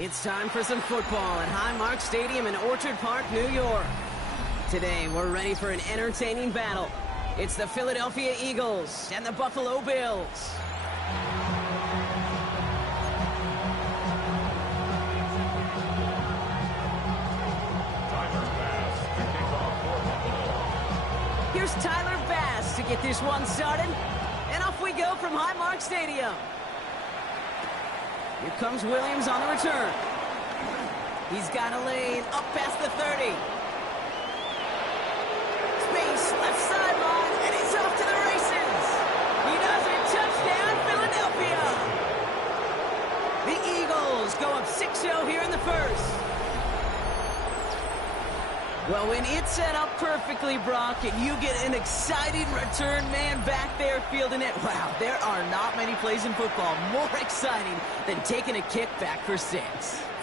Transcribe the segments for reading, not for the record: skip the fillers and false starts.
It's time for some football at Highmark Stadium in Orchard Park, New York. Today, we're ready for an entertaining battle. It's the Philadelphia Eagles and the Buffalo Bills. Here's Tyler Bass to get this one started. And off we go from Highmark Stadium. Here comes Williams on the return. He's got a lane up past the 30. Space, left sideline, and he's off to the races. He does it. Touchdown, Philadelphia. The Eagles go up 6-0 here in the first. Well, when it's set up perfectly, Brock, and you get an exciting return man back there fielding it, wow, there are not many plays in football more exciting than taking a kick back for 6.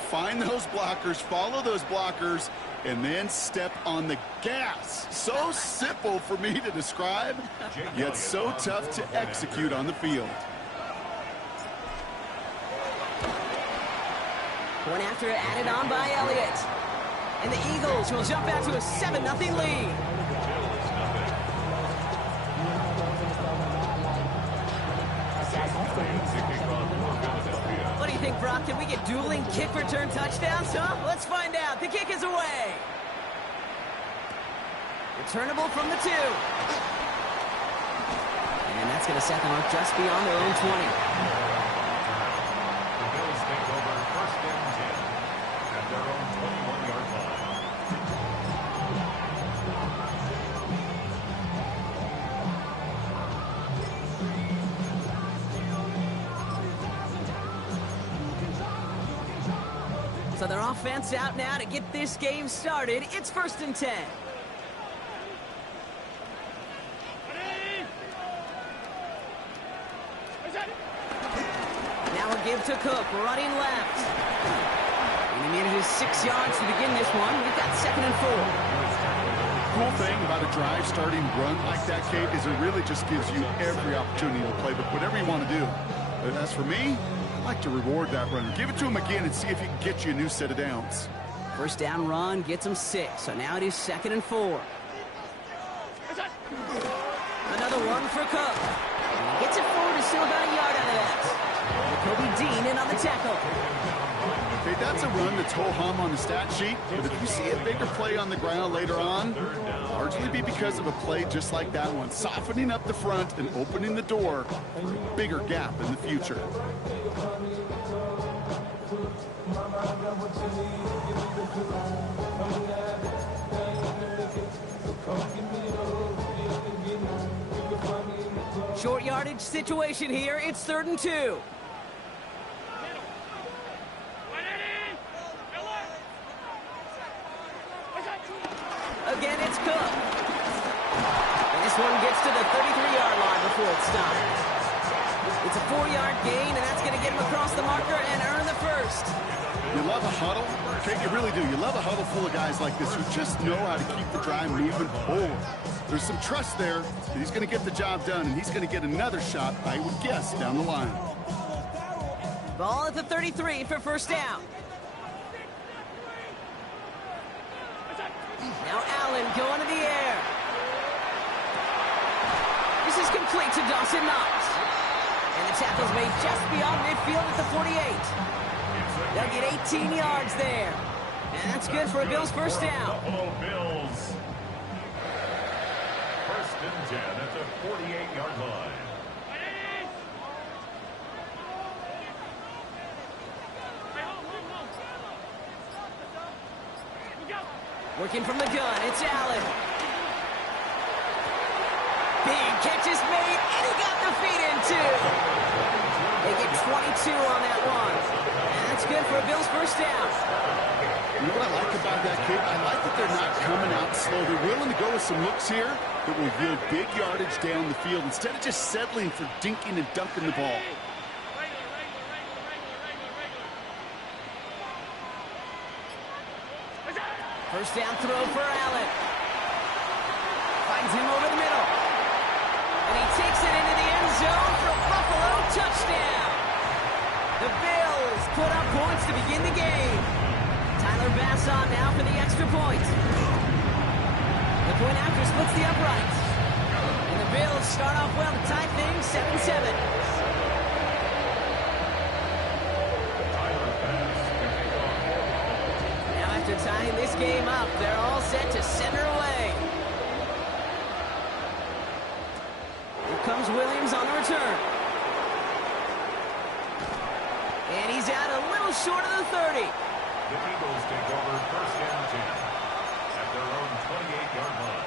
Find those blockers, follow those blockers, and then step on the gas. So simple for me to describe, yet so tough to execute on the field. One after added on by Elliott. And the Eagles will jump out to a 7-0 lead. What do you think, Brock? Can we get dueling kick return touchdowns, huh? Let's find out. The kick is away. Returnable from the 2. And that's going to set the mark just beyond their own 20. So their offense out now to get this game started. It's 1st and 10. Now a give to Cook, running left. And he needed his 6 yards to begin this one. We've got 2nd and 4. Cool thing about a drive starting run like that, Kate, is it really just gives you every opportunity to play, but whatever you want to do. But as for me, I like to reward that run. Give it to him again and see if he can get you a new set of downs. First down run gets him 6, so now it is 2nd and 4. Another one for Cook. And he gets it forward to steal about a yard out of that. Kobe Dean in on the tackle. Okay, that's a run that's ho-hum on the stat sheet, but if you see a bigger play on the ground later on, largely be because of a play just like that one, softening up the front and opening the door for a bigger gap in the future. Short yardage situation here. It's 3rd and 2. Again, it's Cook. And this one gets to the 33-yard line before it stops. It's a 4-yard gain, and that's going to get him across the marker and earn the first. You love a huddle? Okay, you really do. You love a huddle full of guys like this who just know how to keep the drive moving forward. There's some trust there that he's going to get the job done, and he's going to get another shot, I would guess, down the line. Ball at the 33 for first down. Now Allen going to the air. This is complete to Dawson Knox. And the tackle's made just beyond midfield at the 48. They'll get 18 yards there. And that's good for a Bills first down. Buffalo Bills. 1st and 10 at the 48-yard line. Working from the gun, it's Allen. Big catch is made, and he got the feet in too. They get 22 on that one. And that's good for a Bills first down. You know what I like about that, kid? I like that they're not coming out slow. They're willing to go with some looks here that will yield big yardage down the field instead of just settling for dinking and dunking the ball. First down throw for Allen. Finds him over the middle. And he takes it into the end zone for a Buffalo touchdown. The Bills put up points points to begin the game. Tyler Bass on now for the extra point. The point after splits the uprights. And the Bills start off well to tie things 7-7. Now after tying this game up, they're all set to center away. Here comes Williams on the return. And he's out a little short of the 30. The Eagles take over first and 10 at their own 28-yard line.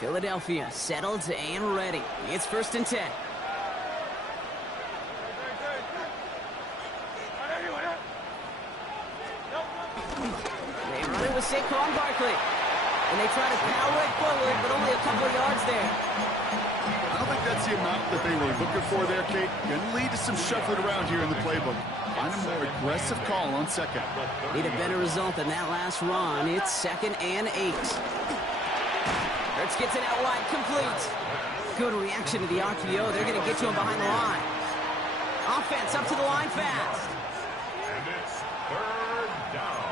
Philadelphia settled and ready. It's first and 10. They run it with Saquon Barkley. And they try to power it forward, but only a couple of yards there. I don't think that's the amount that they were looking for there, Kate. Going to lead to some shuffling around here in the playbook. Find a more aggressive call on second. Need a better result than that last run. It's 2nd and 8. Hurts gets it out wide, complete. Good reaction to the RPO. They're going to get to him behind the line. Offense up to the line fast. And it's third down.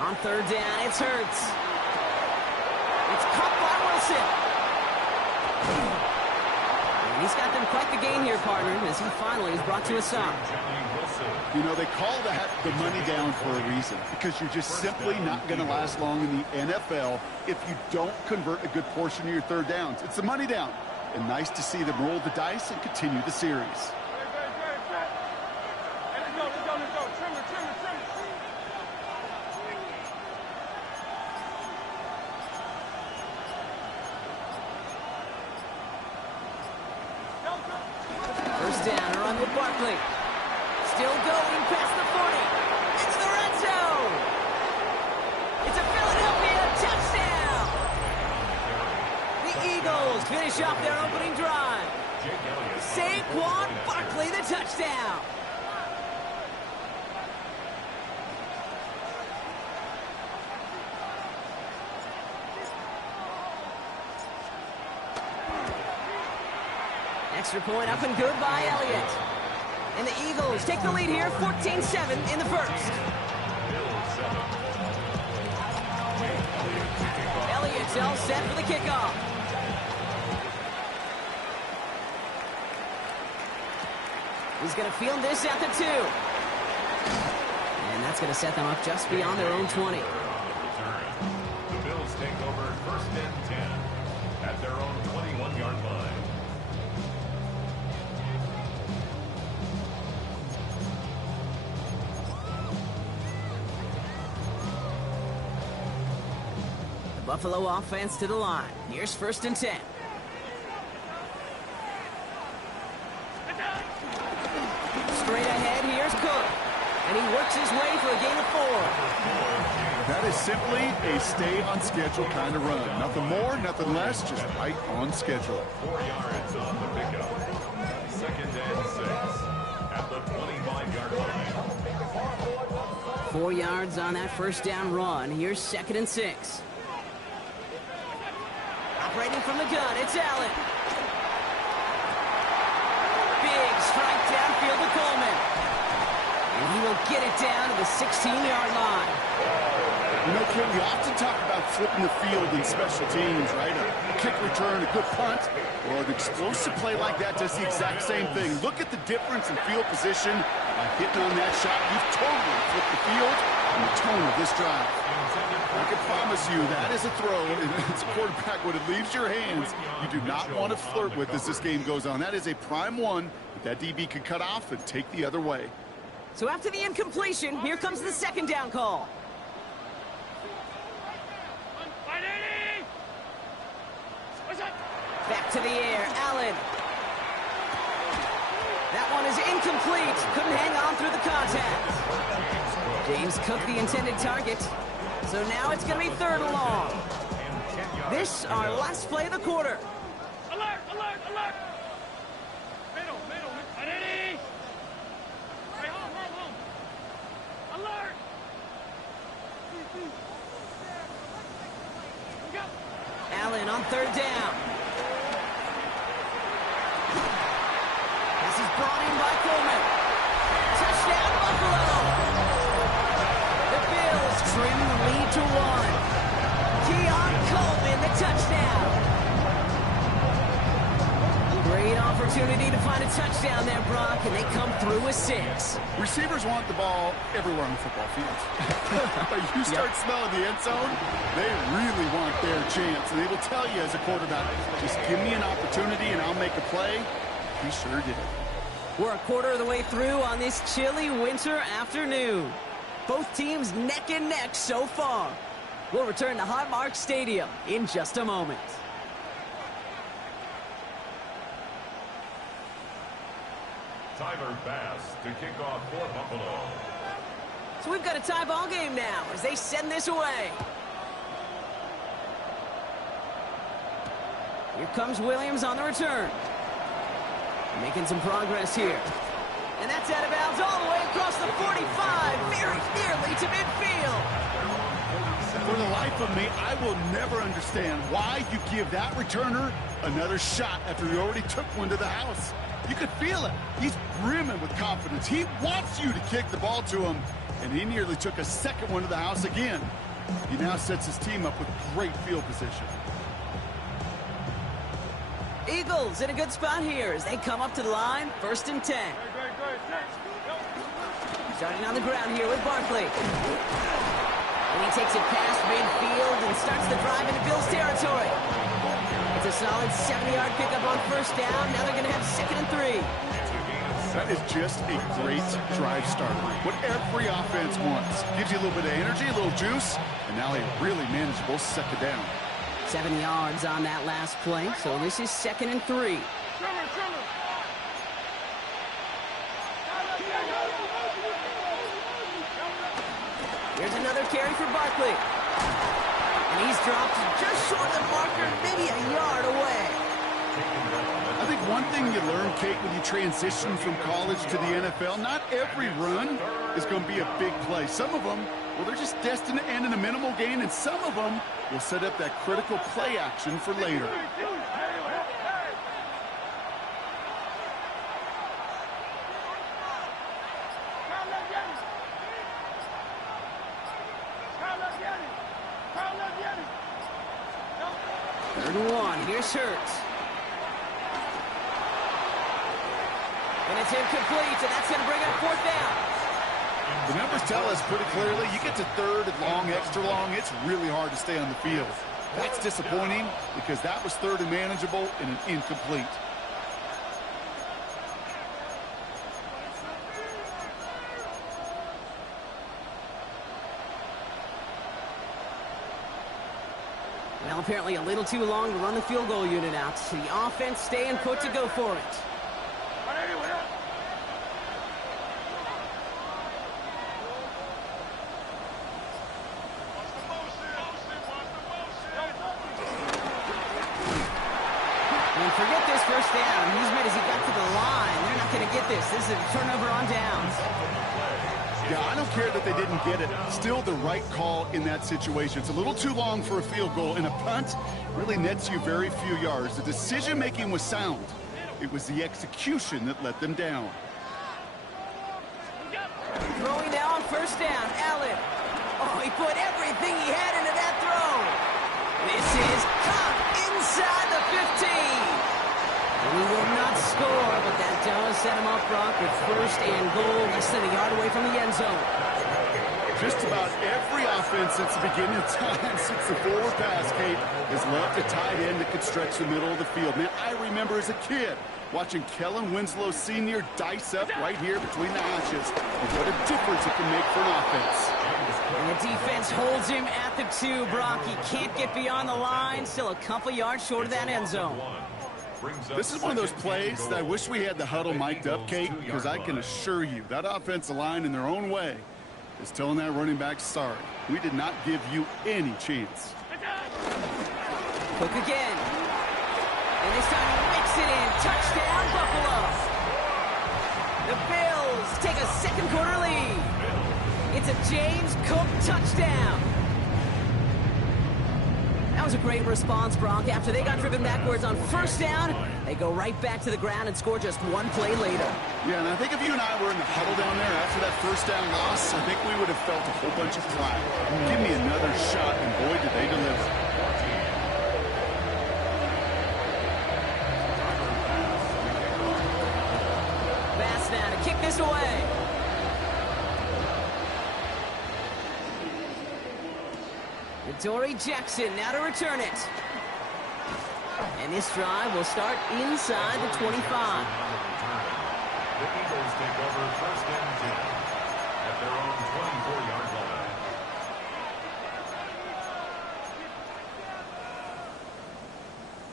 On third down, it's Hurts. It's caught by Wilson. And he's got them quite the gain here, partner, as he finally is brought to a stop. You know, they call that the money down for a reason, because you're just simply not going to last long in the NFL if you don't convert a good portion of your third downs. It's the money down. And nice to see them roll the dice and continue the series. First down, run with Barkley. Still going past the 40. Into the red zone. It's a Philadelphia touchdown. The Eagles finish off their opening drive. Saquon Barkley, the touchdown. Extra point up and good by Elliott. And the Eagles take the lead here, 14-7 in the first. Elliott's all set for the kickoff. He's going to field this at the 2. And that's going to set them up just beyond their own 20. The Bills take over first and 10 at their own 21-yard line. Buffalo offense to the line. Here's first and 10. Straight ahead, here's Cook. And he works his way for a gain of 4. That is simply a stay on schedule kind of run. Nothing more, nothing less, just right on schedule. 4 yards on the pickup. Second and 6 at the 25-yard line. 4 yards on that first down run. Here's 2nd and 6. Operating from the gun, it's Allen. Big strike downfield to Coleman. And he will get it down to the 16-yard line. You know, Kim, we often talk about flipping the field in special teams, right? A kick return, a good punt, or an explosive play like that does the exact same thing. Look at the difference in field position. By hitting on that shot, you've totally flipped the field and the tone of this drive. I can promise you that is a throw, and as a quarterback, when it leaves your hands, you do not want to flirt with as this game goes on. That is a prime one that DB can cut off and take the other way. So after the incompletion, here comes the second down call. Back to the air, Allen. That one is incomplete. Couldn't hang on through the contact. James Cook, the intended target. So now it's going to be 3rd and long. This, our last play of the quarter. Alert, alert, alert! Middle, middle, ready? Allen on third down. This is brought in by Coleman. Touchdown, Buffalo! The Bills trim the lead to 1. Keon Coleman, the touchdown. Great opportunity to find a touchdown there, Brock, and they come through with 6. Receivers want the ball everywhere on the football field. But you start smelling the end zone, they really want their chance. And they will tell you as a quarterback, just give me an opportunity and I'll make a play. He sure did. We're a quarter of the way through on this chilly winter afternoon. Both teams neck and neck so far. We'll return to Highmark Stadium in just a moment. Tyler Bass to kick off for Buffalo. So we've got a tie ball game now as they send this away. Here comes Williams on the return. Making some progress here. And that's out of bounds all the way across the 45, very nearly to midfield. For the life of me, I will never understand why you give that returner another shot after he already took one to the house. You could feel it. He's brimming with confidence. He wants you to kick the ball to him, and he nearly took a second one to the house again. He now sets his team up with great field position. Eagles in a good spot here as they come up to the line, 1st and 10. Starting on the ground here with Barkley. And he takes it past midfield and starts the drive into Bills territory. It's a solid 70-yard pickup on 1st down. Now they're going to have 2nd and 3. That is just a great drive starter. What every offense wants. Gives you a little bit of energy, a little juice, and now a really manageable 2nd down. 7 yards on that last play, so this is 2nd and 3. Here's another carry for Barkley. And he's dropped just short of the marker, maybe a yard away. I think one thing you learn, Kate, when you transition from college to the NFL, not every run is going to be a big play. Some of them, well, they're just destined to end in a minimal gain, and some of them will set up that critical play action for later. Third and 1. Here's Hurts. And it's incomplete, and that's going to bring up 4th down. The numbers tell us pretty clearly, you get to 3rd and long, extra long, it's really hard to stay on the field. That's disappointing because that was 3rd and manageable and an incomplete. Well, apparently a little too long to run the field goal unit out. So the offense staying put to go for it. And forget this 1st down. He's made as he got to the line. They're not going to get this. This is a turnover on downs. Yeah, I don't care that they didn't get it. Still the right call in that situation. It's a little too long for a field goal, and a punt really nets you very few yards. The decision-making was sound. It was the execution that let them down. Throwing now on 1st down, Allen. Oh, he put everything he had into that throw. This is caught inside the 15. He will not score, but that does set him up, Brock, with 1st and goal, less than a yard away from the end zone. Just about every offense since the beginning of time, since the forward pass, Kate, has loved a tight end that could stretch the middle of the field. Man, I remember as a kid watching Kellen Winslow Sr. dice up right here between the hashes. And what a difference it can make for an offense. And the defense holds him at the 2, Brock. He can't get beyond the line, still a couple yards short of that end zone. This is one of those plays that I wish we had the huddle mic'd up, Kate, because I can assure you that offensive line in their own way is telling that running back, sorry, we did not give you any chance. Cook again. And this time he whips it in. Touchdown, Buffalo. The Bills take a 2nd quarter lead. It's a James Cook touchdown. That was a great response, Brock. After they got driven backwards on first down, they go right back to the ground and score just one play later. Yeah, and I think if you and I were in the huddle down there after that first down loss, I think we would have felt a whole bunch of pride. Give me another shot, and boy, did they deliver. Bass now to kick this away. Dory Jackson now to return it. And this drive will start inside the 25. The Eagles take over first and 10 at their own 24-yard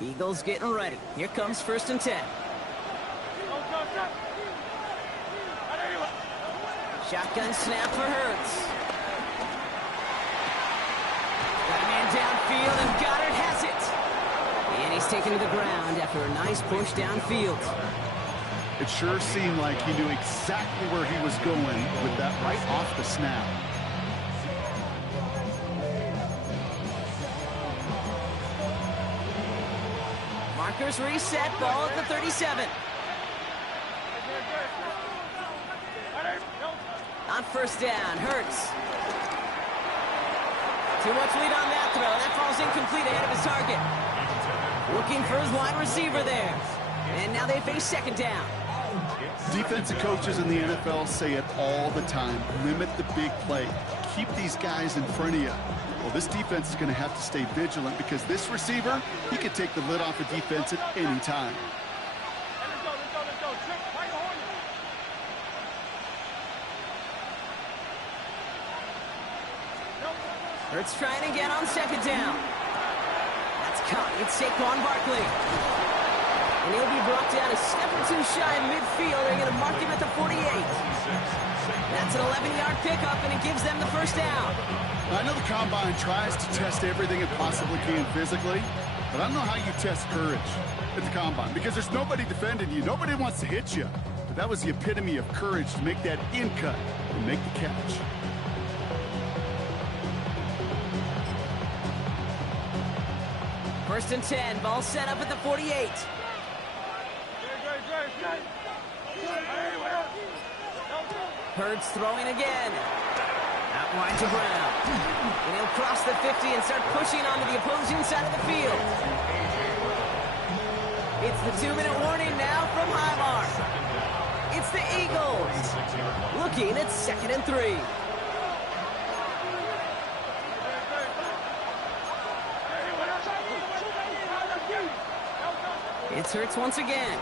line. Eagles getting ready. Here comes first and 10. Shotgun snap for Hurts. Got a man downfield, and Goddard has it. And he's taken to the ground after a nice push downfield. It sure seemed like he knew exactly where he was going with that right off the snap. Markers reset, ball at the 37. On first down, Hurts. Too much lead on that throw. That falls incomplete ahead of his target. Looking for his wide receiver there. And now they face second down. Defensive coaches in the NFL say it all the time. Limit the big play. Keep these guys in front of you. Well, this defense is going to have to stay vigilant because this receiver, he could take the lid off a defense at any time. Hurts trying again on second down. That's caught. It's Saquon Barkley. And he'll be brought down a step or two shy of midfield. They're going to mark him at the 48. That's an 11-yard pickup, and it gives them the first down. I know the Combine tries to test everything it possibly can physically, but I don't know how you test courage at the Combine because there's nobody defending you. Nobody wants to hit you. But that was the epitome of courage to make that in cut and make the catch. First and 10, ball set up at the 48. Hurts throwing again. Out wide to Brown. And he'll cross the 50 and start pushing onto the opposing side of the field. It's the 2-minute warning now from Highmark. It's the Eagles. Looking at second and 3. It's Hurts once again.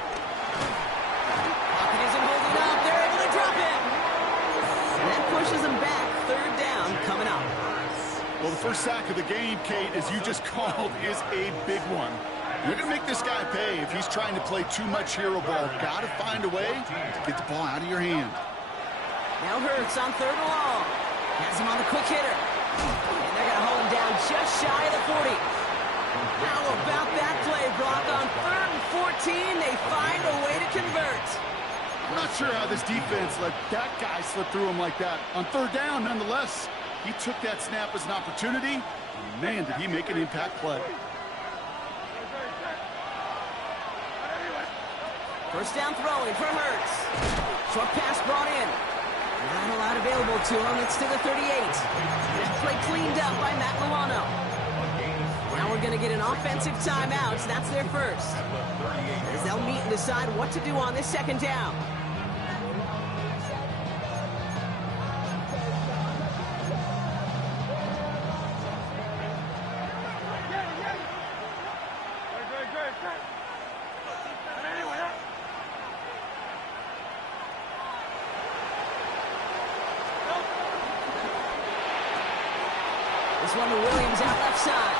Pocket isn't holding up. They're able to drop it. And that pushes them back. Third down coming up. Well, the first sack of the game, Kate, as you just called, is a big one. You're going to make this guy pay if he's trying to play too much hero ball. Got to find a way to get the ball out of your hand. Now Hurts on third and long. Has him on the quick hitter. And they're going to hold him down just shy of the 40. How about that play, Brock? On third and 14, they find a way to convert. I'm not sure how this defense let that guy slip through him like that. On third down, nonetheless, he took that snap as an opportunity. Man, did he make an impact play. First down throwing for Hurts. Short pass brought in. Not a lot available to him. It's to the 38. That play cleaned up by Matt Milano. Now we're going to get an offensive timeout. That's their first. As they'll meet and decide what to do on this second down. This one to Williams out left side.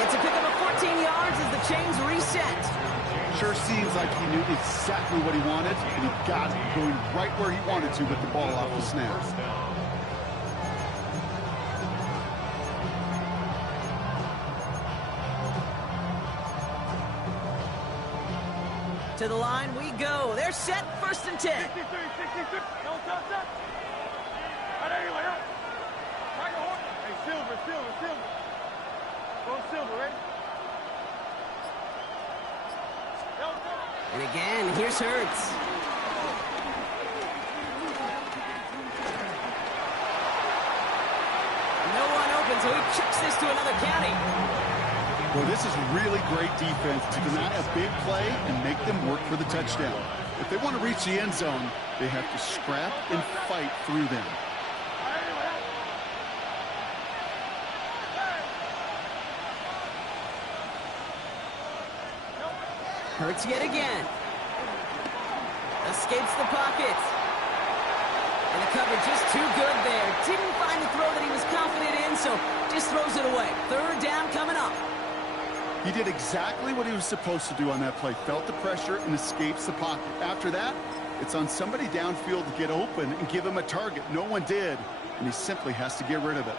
It's a pickup of 14 yards as the chains reset. Sure seems like he knew exactly what he wanted, and he got it going right where he wanted to with the ball off the snap. To the line we go. They're set, first and 10. And again, here's Hurts. No one open, so he chucks this to another county. Well, this is really great defense to deny a big play and make them work for the touchdown. If they want to reach the end zone, they have to scrap and fight through them. Hurts yet again. Escapes the pocket. And the coverage just too good there. Didn't find the throw that he was confident in, so just throws it away. Third down coming up. He did exactly what he was supposed to do on that play. Felt the pressure and escapes the pocket. After that, it's on somebody downfield to get open and give him a target. No one did, and he simply has to get rid of it.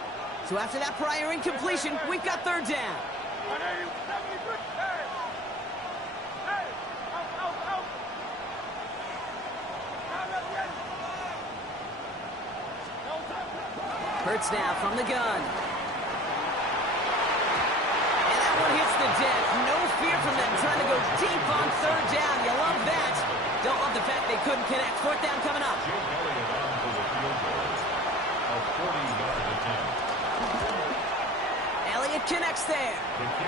So after that prior incompletion, we've got third down. Hurts now from the gun. And that one hits the deck. No fear from them trying to go deep on third down. You love that. Don't love the fact they couldn't connect. Fourth down coming up. Elliott connects there.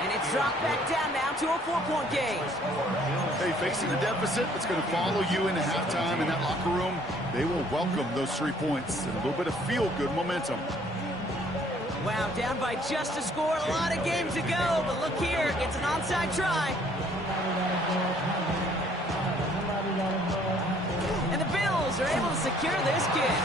And it's dropped back down now to a 4-point game. Hey, facing a deficit that's going to follow you into halftime in that locker room, they will welcome those 3 points and a little bit of feel-good momentum. Wow, down by just a score. A lot of games to go, but look here. It's an onside try. And the Bills are able to secure this kick.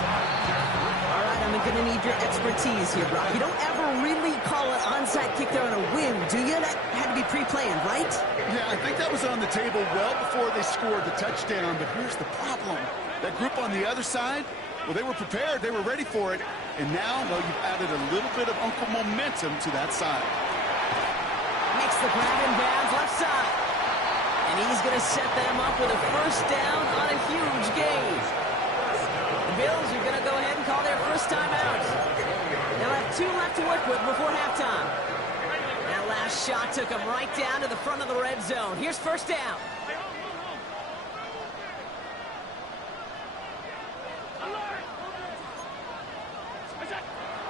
All right, I'm going to need your expertise here, Brock. You don't ever really call an onside kick there on a whim, do you? That had to be pre-planned, right? Yeah, I think that was on the table well before they scored the touchdown, but here's the problem. That group on the other side, well, they were prepared. They were ready for it. And now, well, you've added a little bit of Uncle momentum to that side. Makes the grab in bounds left side. And he's going to set them up with a first down on a huge gain. The Bills are going to go ahead and call their first timeout. They'll have 2 left to work with before halftime. That last shot took them right down to the front of the red zone. Here's first down.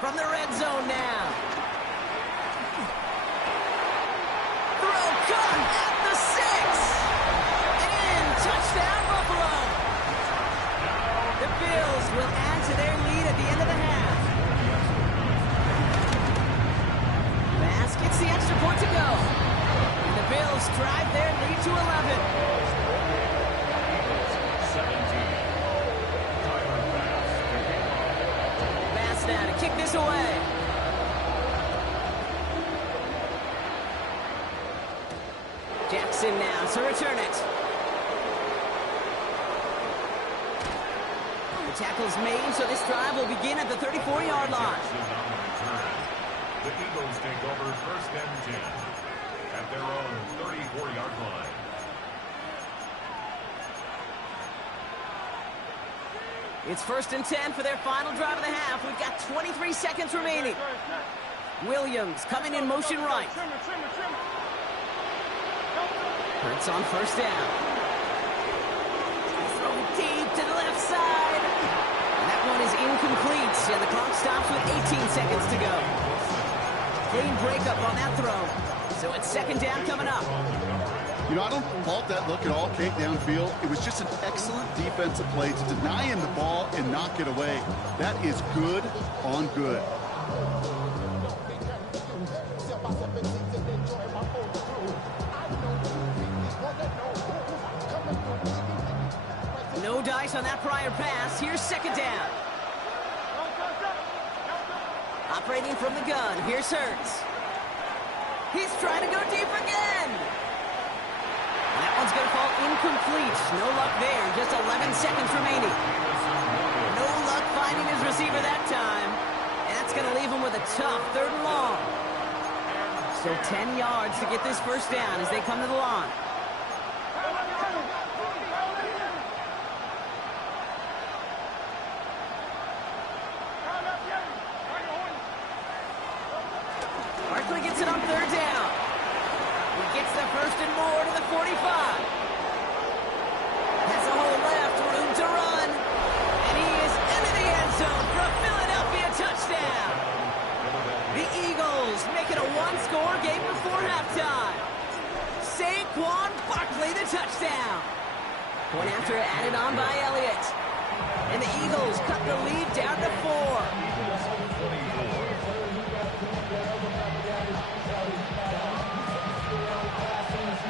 From the red zone now. Throw caught at the 6. And touchdown Buffalo. The Bills will add to their lead at the end of the half. Bass gets the extra point to go. And the Bills drive their lead to 11. Now to kick this away. Jackson now to return it. The tackle's made, so this drive will begin at the 34-yard line. The Eagles take over first and 10 at their own 34-yard line. It's first and 10 for their final drive of the half. We've got 23 seconds remaining. Williams coming in motion right. Hurts on first down. Throw deep to the left side. And that one is incomplete. And the clock stops with 18 seconds to go. Clean breakup on that throw. So it's second down coming up. You know, I don't fault that look at all, Kate, downfield. It was just an excellent defensive play to deny him the ball and knock it away. That is good on good. No dice on that prior pass. Here's second down. Operating from the gun. Here's Hurts. He's trying to go deep again. That one's going to fall incomplete. No luck there. Just 11 seconds remaining. No luck finding his receiver that time. And that's going to leave him with a tough third and long. So 10 yards to get this first down as they come to the line. Barkley gets wants it on third down. He gets the first and more to the 45. Has a hole left, room to run. And he is into the end zone for a Philadelphia touchdown. The Eagles make it a one-score game before halftime. Saquon Barkley, the touchdown. Point after added on by Elliott. And the Eagles cut the lead down to 4.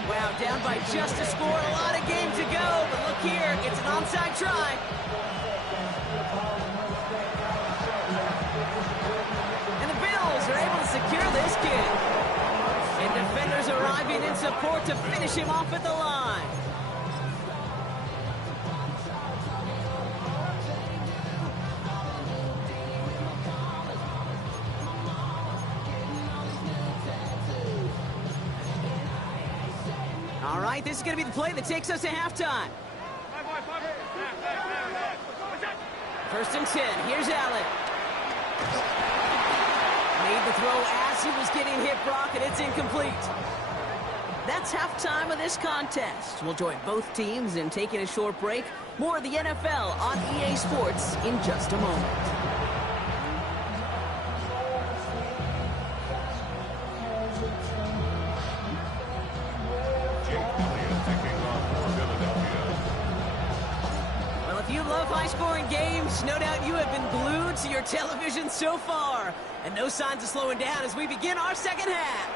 Wow, down by just a score. A lot of game to go. But look here, it's an onside try. And the Bills are able to secure this kick. And defenders arriving in support to finish him off at the line. All right, this is going to be the play that takes us to halftime. First and 10. Here's Allen. Made the throw as he was getting hit, Brock, and it's incomplete. That's halftime of this contest. We'll join both teams in taking a short break. More of the NFL on EA Sports in just a moment. Well, if you love high-scoring games, no doubt you have been glued to your television so far. And no signs of slowing down as we begin our second half.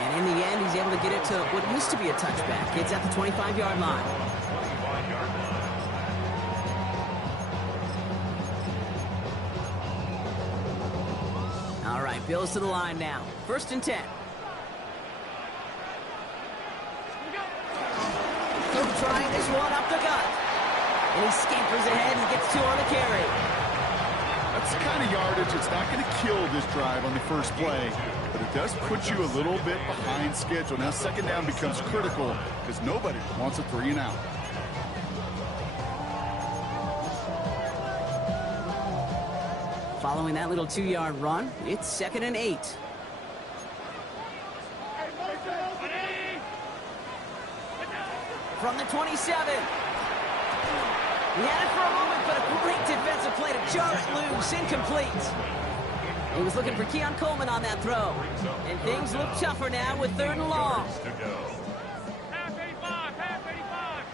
And in the end, he's able to get it to what used to be a touchback. It's at the 25-yard line. All right, Bills to the line now. First and 10. Trying this one up the gut. And he scampers ahead and gets 2 on the carry. That's the kind of yardage that's not going to kill this drive on the first play, but it does put you a little bit behind schedule. Now second down becomes critical because nobody wants a 3 and out. Following that little 2-yard run, it's 2nd and 8. From the 27. He had it for a moment, but a great defensive play to jar it loose, incomplete. He was looking for Keon Coleman on that throw. And things look tougher now with 3rd and long. Half 85, half 85.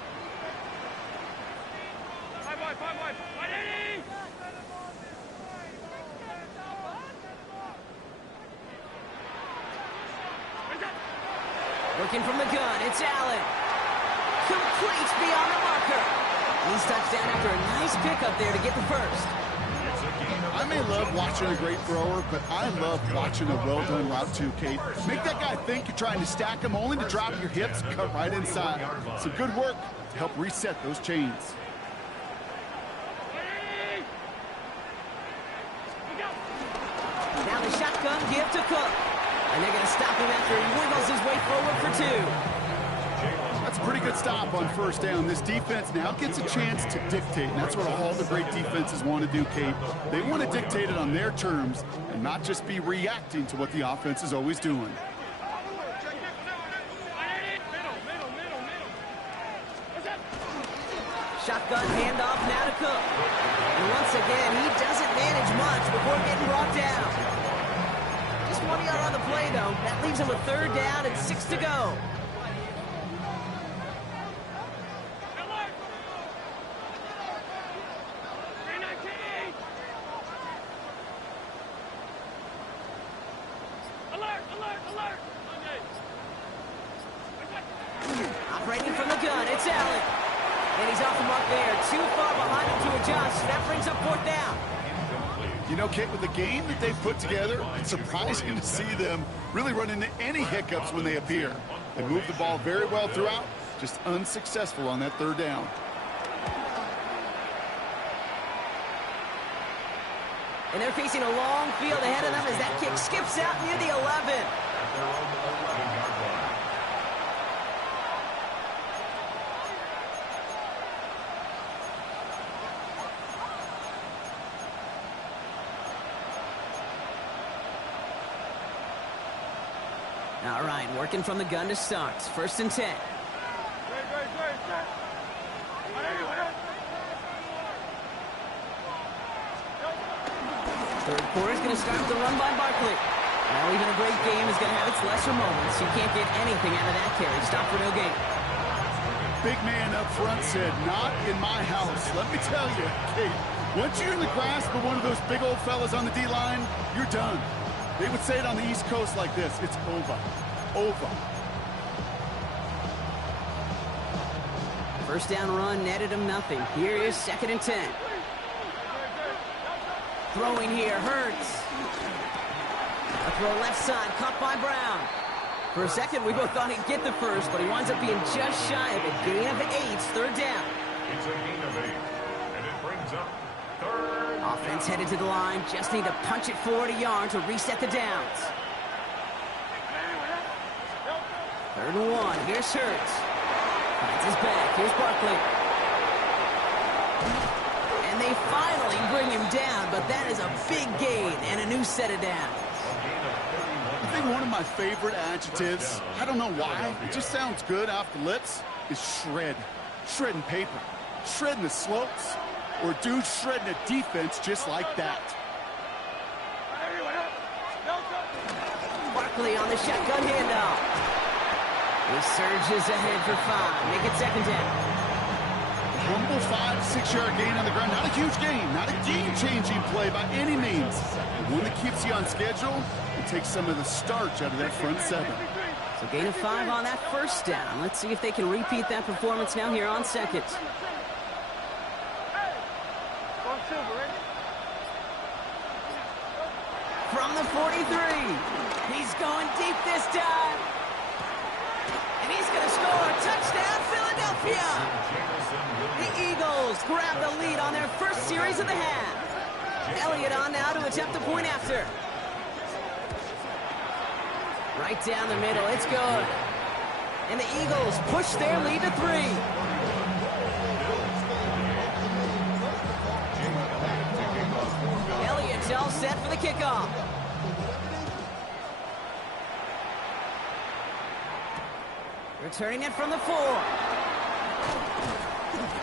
5 wide, 180. Working from the gun, it's Allen. Complete beyond the marker. He's touchdown after a nice pickup there to get the first. I may love watching a great thrower, but I love watching a well-done route too, Kate. Make that guy think you're trying to stack him only to drop your hips and cut right inside. Some good work to help reset those chains. Now the shotgun give to Cook. And they're going to stop him after he wiggles his way forward for 2. That's a pretty good stop on first down. This defense now gets a chance to dictate, and that's what all the great defenses want to do, Kate. They want to dictate it on their terms and not just be reacting to what the offense is always doing. Shotgun handoff now to Cook. And once again, he doesn't manage much before getting brought down. Just 1 yard on the play, though. That leaves him with 3rd down and 6 to go. Operating from the gun, it's Allen. And he's off the mark there. Too far behind him to adjust. That brings up 4th down. You know, Kate, with the game that they've put together, it's surprising to see them really run into any hiccups when they appear. They move the ball very well throughout, just unsuccessful on that 3rd down. And they're facing a long field ahead of them as that kick skips out near the 11. All right, working from the gun to start. 1st and 10. Third quarter is going to start with a run by Barkley. Now, even a great game is going to have its lesser moments. You can't get anything out of that carry. Stop for no gain. Big man up front said, not in my house. Let me tell you, Kate, once you're in the grasp of one of those big old fellas on the D-line, you're done. They would say it on the East Coast like this. It's over. Over. First down run netted him nothing. Here is 2nd and 10. Throwing here, Hurts. A throw left side, caught by Brown. For a second, we both thought he'd get the first, but he winds up being just shy of a gain of 8. 3rd down. It's a gain of 8, and it brings up 3rd. Offense headed to the line. Just need to punch it forward a yard to reset the downs. 3rd and 1. Here's Hurts. Finds his back. Here's Barkley. And they finally bring him down, but that is a big gain and a new set of downs. I think one of my favorite adjectives, I don't know why, it just sounds good off the lips, is shred. Shredding paper. Shredding the slopes. Or dude shredding a defense just like that. Barkley on the shotgun handoff. He surges ahead for 5. Make it 2nd down. Humble 5-6 yard gain on the ground. Not a huge gain. Not a game-changing play by any means. But one that keeps you on schedule and takes some of the starch out of that front 7. So gain of 5 on that 1st down. Let's see if they can repeat that performance now here on 2nd. From the 43. He's going deep this time. And he's going to score. Touchdown, Philadelphia. The Eagles grab the lead on their first series of the half. Elliott on now to attempt the point after. Right down the middle. It's good. And the Eagles push their lead to 3. Elliott's all set for the kickoff. Returning it from the 4.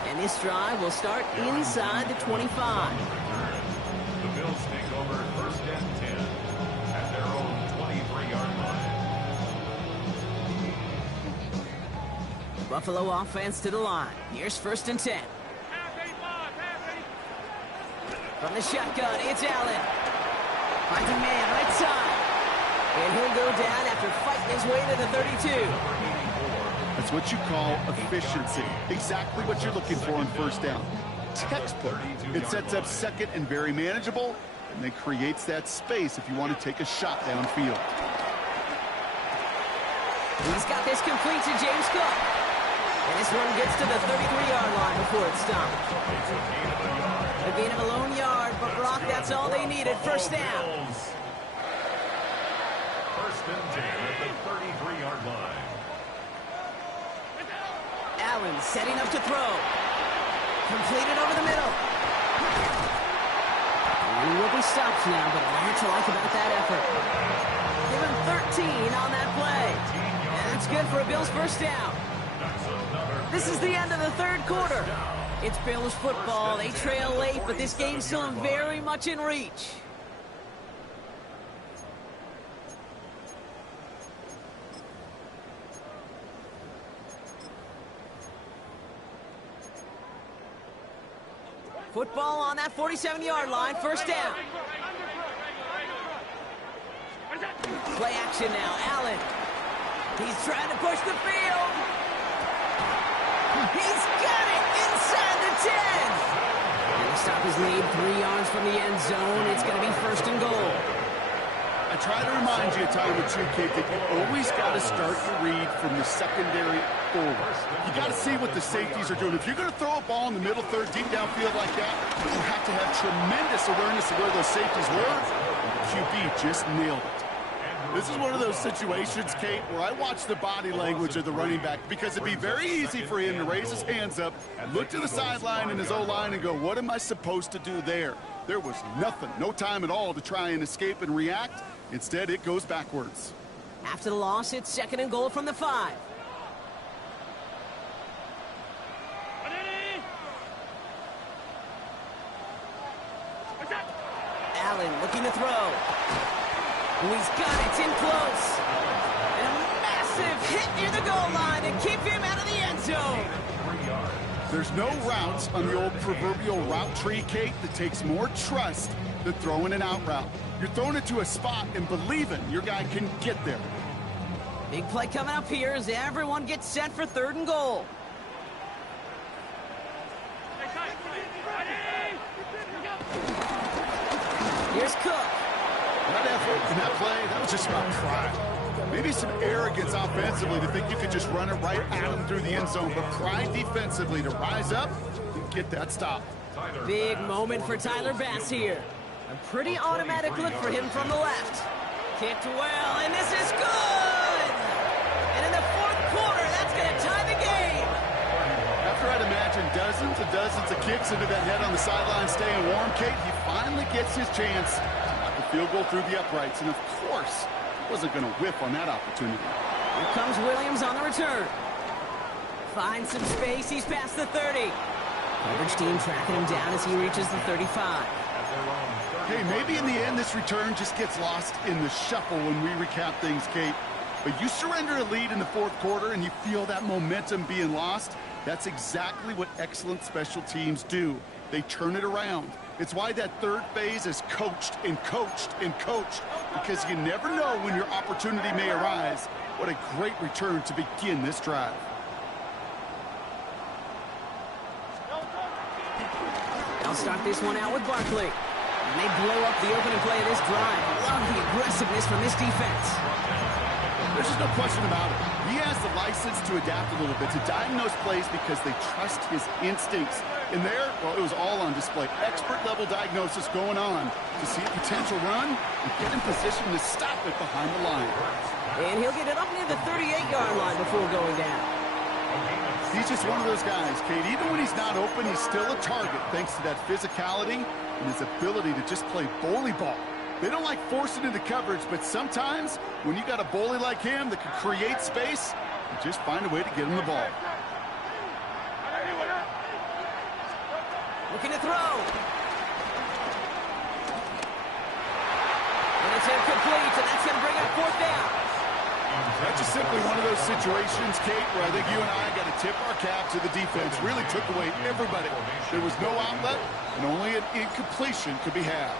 And this drive will start inside the 25. The Bills take over 1st and 10 at their own 23-yard line. Buffalo offense to the line. Here's 1st and 10. From the shotgun, it's Allen. Finds a man right side. And he'll go down after fighting his way to the 32. That's what you call efficiency. Exactly what you're looking for on 1st down. Textbook. It sets up 2nd and very manageable, and then creates that space if you want to take a shot downfield. He's got this complete to James Cook. And this one gets to the 33-yard line before it stops. A gain of a lone yard, but Brock, that's all they needed. 1st down. 1st and 10 at the 33-yard line. Allen setting up to throw. Completed over the middle. He will be stopped now, but not to like about that effort. Give him 13 on that play. And that's good for a Bills 1st down. This is the end of the 3rd quarter. It's Bills football. They trail late, but this game's still very much in reach. Football on that 47-yard line. 1st down. Play action now. Allen. He's trying to push the field. He's got it inside the 10. And the stop is made 3 yards from the end zone. It's going to be 1st and goal. I try to remind you, time or two, Kate, that you always got to start your read from the secondary forward. You got to see what the safeties are doing. If you're going to throw a ball in the middle third, deep downfield like that, you have to have tremendous awareness of where those safeties were. And the QB just nailed it. This is one of those situations, Kate, where I watch the body language of the running back, because it'd be very easy for him to raise his hands up, look to the sideline in his O-line and go, what am I supposed to do there? There was nothing, no time at all to try and escape and react. Instead, it goes backwards. After the loss, it's 2nd and goal from the 5. Allen looking to throw. Oh, he's got it. It's in close. And a massive hit near the goal line to keep him out of the end zone. There's no routes on the old proverbial route tree, Kate, that takes more trust than throwing an out route. You're throwing it to a spot and believing your guy can get there. Big play coming up here as everyone gets set for 3rd and goal. Here's Cook. That effort and that play, that was just about pride. Maybe some arrogance offensively to think you could just run it right at him through the end zone, but pride defensively to rise up and get that stop. Big moment for Tyler Bass here. A pretty automatic look for him from the left. Kicked well, and this is good! And in the 4th quarter, that's going to tie the game. After I'd imagine dozens and dozens of kicks into that head on the sideline staying warm, Kate, he finally gets his chance to knock a field goal through the uprights, and of course, he wasn't going to whiff on that opportunity. Here comes Williams on the return. Finds some space, he's past the 30. Coverage team tracking him down as he reaches the 35. Hey, maybe in the end this return just gets lost in the shuffle when we recap things, Kate. But you surrender a lead in the 4th quarter and you feel that momentum being lost. That's exactly what excellent special teams do. They turn it around. It's why that 3rd phase is coached and coached and coached, because you never know when your opportunity may arise. What a great return to begin this drive. They'll start this one out with Barkley. And they blow up the opening play of this drive. Love the aggressiveness from this defense. There's just no question about it. He has the license to adapt a little bit, to diagnose plays because they trust his instincts. And there, well, it was all on display. Expert-level diagnosis going on to see a potential run and get in position to stop it behind the line. And he'll get it up near the 38-yard line before going down. He's just one of those guys, Kate. Even when he's not open, he's still a target thanks to that physicality and his ability to just play bully ball. They don't like forcing into coverage, but sometimes when you got a bully like him that can create space, you just find a way to get him the ball. Looking to throw. And it's incomplete, and that's going to bring up 4th down. That's just simply one of those situations, Kate, where I think you and I got to tip our cap to the defense. Really took away everybody. There was no outlet, and only an incompletion could be had.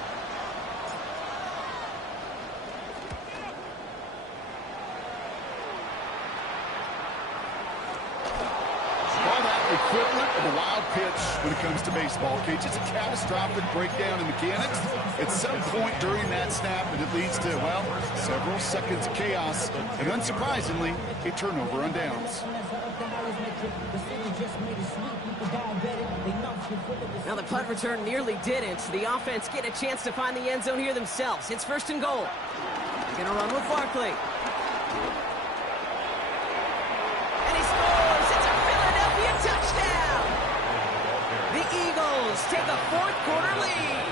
Equivalent of a wild pitch when it comes to baseball, Kate. It's a catastrophic breakdown in mechanics at some point during that snap, and it leads to, well, several seconds of chaos, and unsurprisingly, a turnover on downs. Now the punt return nearly didn't. The offense get a chance to find the end zone here themselves. It's 1st and goal. They're going to run with Barkley. Touchdown! The Eagles take a 4th quarter lead.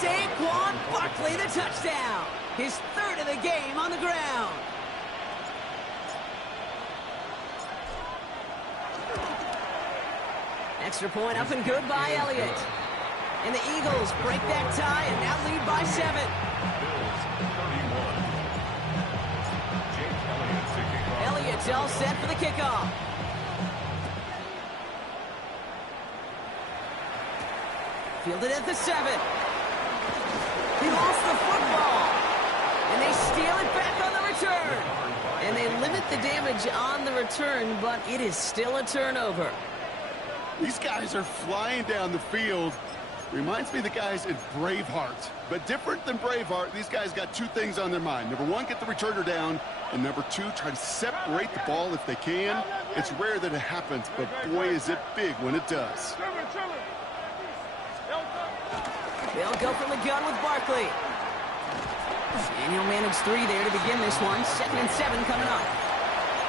Saquon Barkley the touchdown. His 3rd of the game on the ground. Extra point up and good by Elliott. And the Eagles break that tie and now lead by 7. Elliott's all set for the kickoff. Fielded at the 7. He lost the football. And they steal it back on the return. And they limit the damage on the return, but it is still a turnover. These guys are flying down the field. Reminds me of the guys in Braveheart. But different than Braveheart, these guys got 2 things on their mind. Number 1, get the returner down. And number 2, try to separate the ball if they can. It's rare that it happens, but boy, is it big when it does. They'll go from the gun with Barkley. Daniel managed 3 there to begin this one. 2nd and 7 coming up.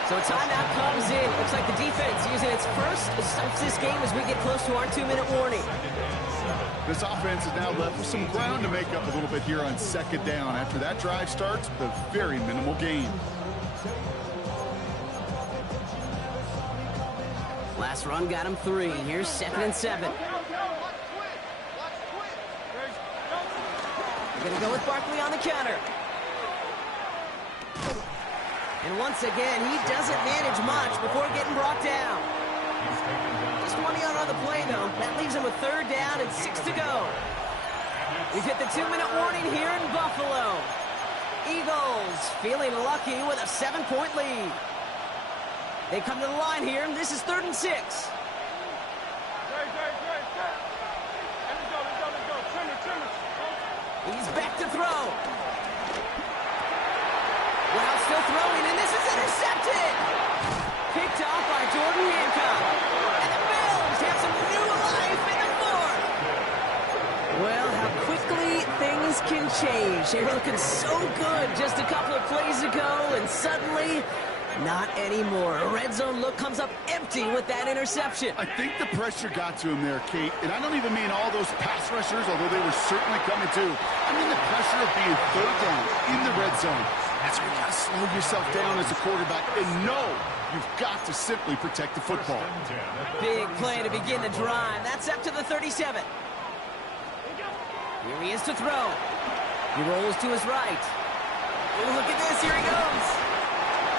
So a timeout comes in. Looks like the defense using its first. It stops this game as we get close to our 2-minute warning. This offense is now left with some ground to make up a little bit here on second down after that drive starts with a very minimal gain. Last run got him 3. Here's 2nd and 7. We're going to go with Barkley on the counter. And once again, he doesn't manage much before getting brought down. Just 1 yard on the play, though. That leaves him with 3rd down and 6 to go. We've hit the 2-minute warning here in Buffalo. Eagles feeling lucky with a 7-point lead. They come to the line here, and this is 3rd and 6. He's back to throw. Wow, still throwing, and this is intercepted. Picked off by Jordan Hancock. And the Bills have some new life in the 4th. Well, how quickly things can change. They were looking so good just a couple of plays ago, and suddenly, not anymore. A red zone look comes up empty with that interception. I think the pressure got to him there, Kate. And I don't even mean all those pass rushers, although they were certainly coming too. I mean the pressure of being 3rd down in the red zone. That's where you got to slow yourself down as a quarterback and know you've got to simply protect the football. Big play to begin the drive. That's up to the 37. Here he is to throw. He rolls to his right. Oh, look at this. Here he goes.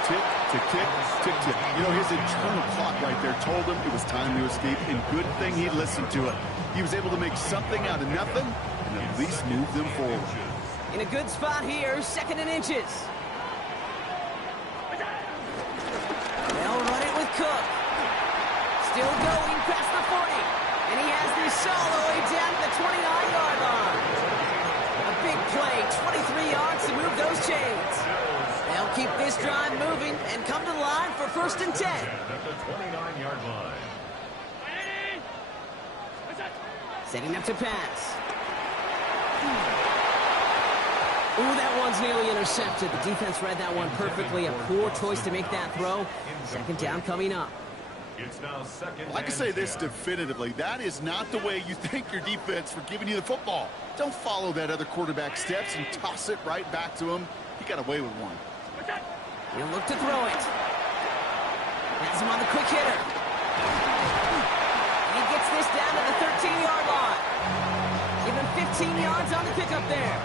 Tick, tick, tick, tick, tick. You know, his internal clock right there told him it was time to escape, and good thing he listened to it. He was able to make something out of nothing and at least move them forward. In a good spot here, 2nd and inches. They'll run it with Cook. Still going past the 40. And he has this all the way down to the 29-yard line. A big play, 23 yards to move those chains. They'll keep this drive moving and come to the line for 1st and 10. At the 29-yard line. Setting up to pass. Ooh, that one's nearly intercepted. The defense read that one perfectly. A poor choice to make that throw. 2nd down coming up. It's now 2nd. Well, I can say this definitively. That is not the way you thank your defense for giving you the football. Don't follow that other quarterback steps and toss it right back to him. He got away with one. He'll look to throw it. Has him on the quick hitter. He gets this down to the 13-yard line. Give him 15 yards on the pickup there.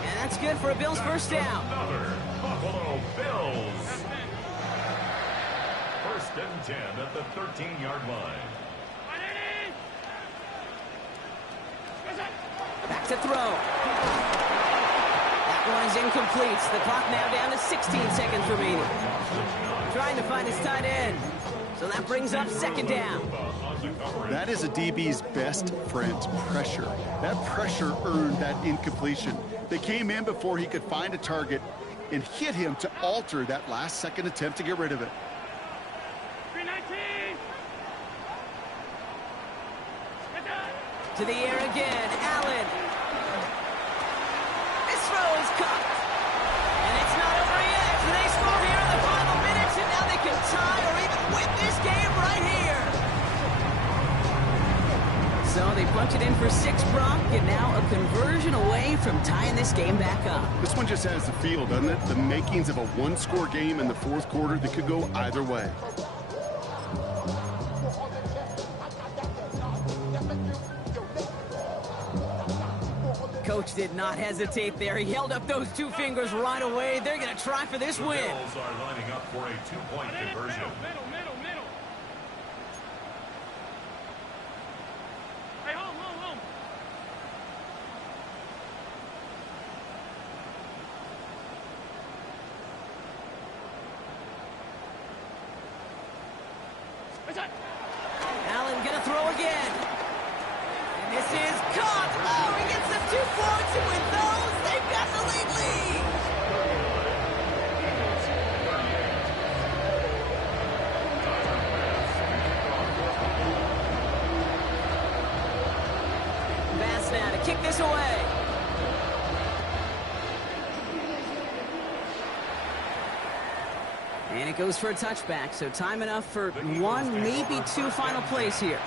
And that's good for a Bills 1st down. Another Buffalo Bills. 1st and 10 at the 13-yard line. Back to throw. That one is incomplete. The clock now down to 16 seconds remaining. Trying to find his tight end. So that brings up 2nd down. That is a DB's best friend, pressure. That pressure earned that incompletion. They came in before he could find a target and hit him to alter that last-second attempt to get rid of it. To the air again, Allen. This throw is caught. And it's not over yet. They score here in the final minutes, and now they can tie or even win this game right here. So they punch it in for 6, Brock, and now a conversion away from tying this game back up. This one just has the feel, doesn't it? The makings of a one-score game in the 4th quarter that could go either way. Coach did not hesitate there. He held up those 2 fingers right away. They're going to try for this win. Bills are lining up for a 2-point conversion. Middle. Hey, home. Allen going to throw again. And this is caught. Oh, he gets the 2 points, and with those, they've got the lead. Pass now to kick this away. And it goes for a touchback, so time enough for 1, maybe 2 final plays here.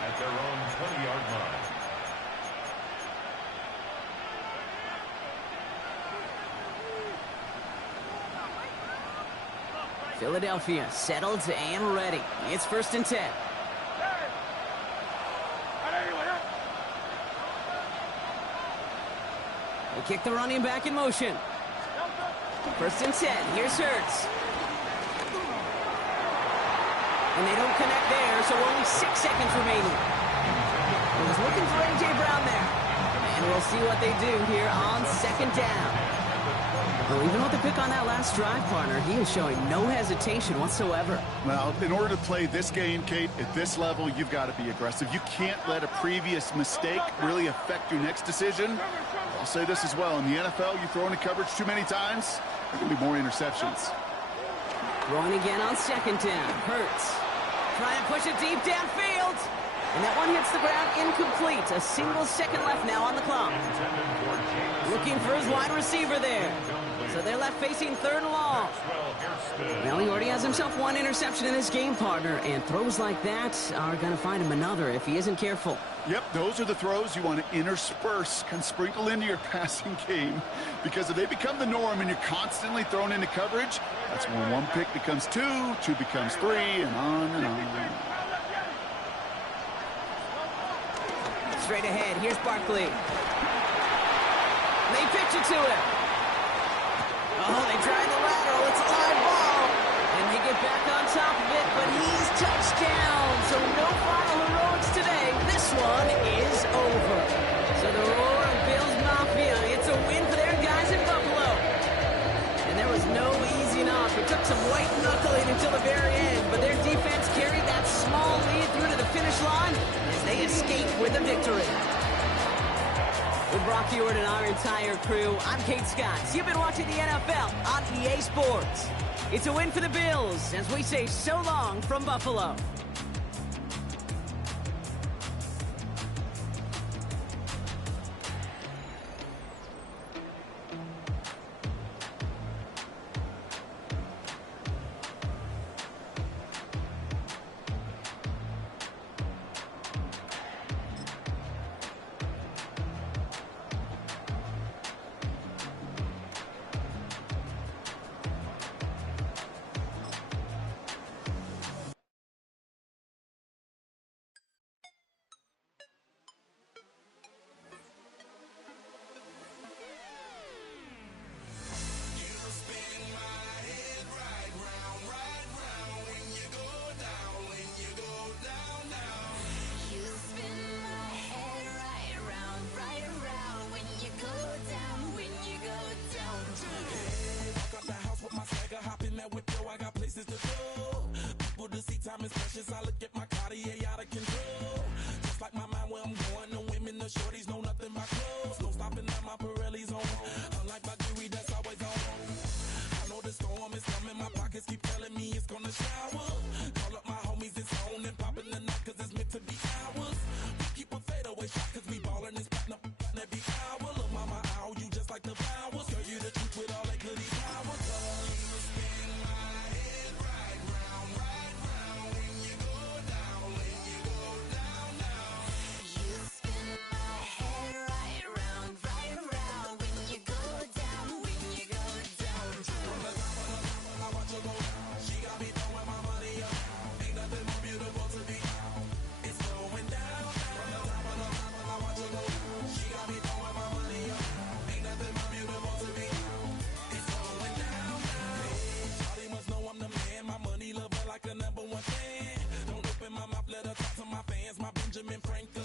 At their own 20-yard line. Philadelphia settled and ready. It's 1st and 10. They kick the running back in motion. 1st and 10. Here's Hurts. And they don't connect there, so only 6 seconds remaining. He was looking for A.J. Brown there. And we'll see what they do here on 2nd down. Well, even with the pick on that last drive, partner, he is showing no hesitation whatsoever. Well, in order to play this game, Kate, at this level, you've got to be aggressive. You can't let a previous mistake really affect your next decision. I'll say this as well. In the NFL, you throw into coverage too many times, there can be more interceptions. Throwing again on 2nd down. Hurts. Trying to push it deep downfield. And that one hits the ground incomplete. A single second left now on the clock. Looking for his wide receiver there. So they're left facing 3rd and long. Well, he already has himself 1 interception in this game, partner. And throws like that are going to find him another if he isn't careful. Yep, those are the throws you want to intersperse, kind of sprinkle into your passing game. Because if they become the norm and you're constantly thrown into coverage, that's when 1 pick becomes 2, 2 becomes 3, and on and on. Straight ahead, here's Barkley. They pitch it to him. Oh, they tried the lateral. It's a live ball. And they get back on top of it, but he's touchdown. So no final heroics today. This one is over. So the roar of Bills Mafia, it's a win for their guys in Buffalo. And there was no easing off. It took some white knuckling until the very end, but their defense carried that small lead through to the finish line as they escape with a victory. With Brock Huard and our entire crew, I'm Kate Scott. You've been watching the NFL on EA Sports. It's a win for the Bills as we say so long from Buffalo. Benjamin Franklin.